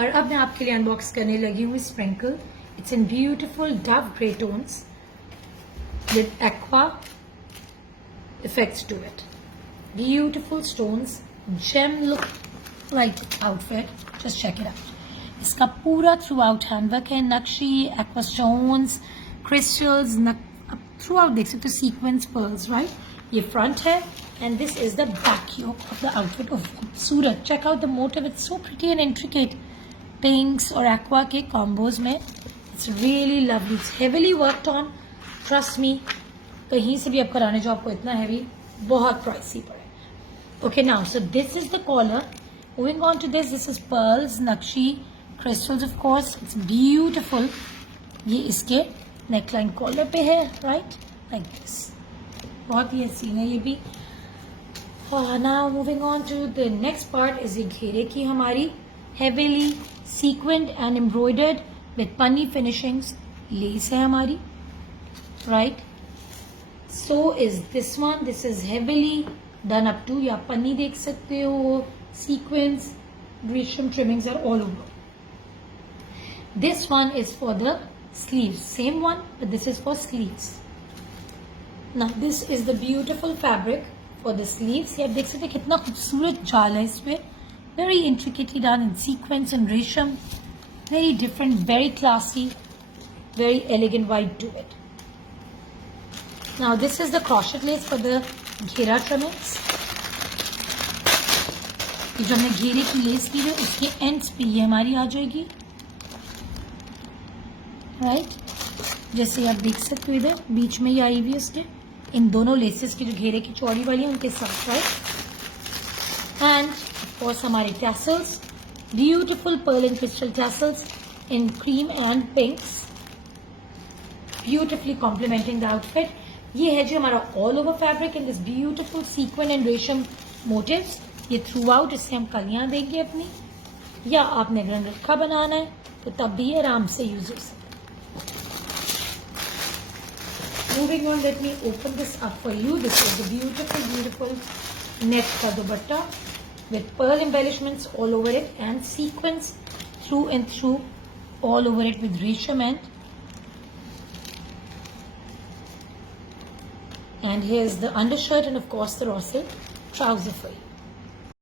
और अब मैं आपके लिए अनबॉक्स करने लगी हूँ sprinkle. It's in beautiful dove grey tones with aqua effects to it. Beautiful stones, gem look like outfit. Just check it out. इसका पूरा थ्रू आउट हैंडवर्क है. नक्शी, aqua stones, crystals, throughout देख सकते हो सीक्वेंस पर्ल्स. राइट, ये front है and this is the back yoke of the outfit. ऑफ खूबसूरत. Check out the motif. It's so pretty and intricate. Pinks और एक्वा के कॉम्बोज में. It's really lovely. It's heavily worked on. Trust me, कहीं से भी आप कराने जो आपको इतना हैवी बहुत प्राइसी पड़े. Okay now, so this is the collar. Moving on to this is pearls, nakshi, crystals of course. It's beautiful. ये इसके नेकलाइन कॉलर पे है. Right, like this. बहुत ही हसीन है ये भी. Now moving on to the next part is ये घेरे की हमारी heavily sequined and embroidered with पन्नी फिनिशिंग्स लेस है हमारी. Right, so is this one. This is heavily done up to, या पन्नी देख सकते हो. Sequins, रेशम trimmings are all over. This one is for the sleeves. Same one, but this is for sleeves. Now this is the beautiful fabric for the sleeves. ये आप देख सकते हैं कितना खूबसूरत जाल है इसमें. Very intricately done in sequins and रेशम. Very different, very classy, very elegant vibe to it. Now this is the crochet lace for the घेरा trimmings. ये जो हमने घेरे की लेस की है उसके एंड्स पे ये हमारी आ जाएगी. राइट, जैसे आप देख सकते हो इधर बीच में ये आई हुई है उसके. इन दोनों लेसेस की जो घेरे की चौड़ी वाली है उनके साथ. राइट, एंड ऑफ कोर्स हमारे tassels. Beautiful pearl and crystal tassels in cream and pinks, beautifully complementing the outfit. ये है जो हमारा all over fabric in this beautiful sequins and resham motifs. ये थ्रू आउट. इससे हम कलियां देंगे अपनी, या आपने अगर रखा बनाना है तो तब भी आराम से यूज हो सकते. Moving on, let me open this up for you. This is the beautiful beautiful net का dupatta with pearl embellishments all over it and sequins through and through all over it with resham and. And here's the undershirt and of course the raw silk trouser for you.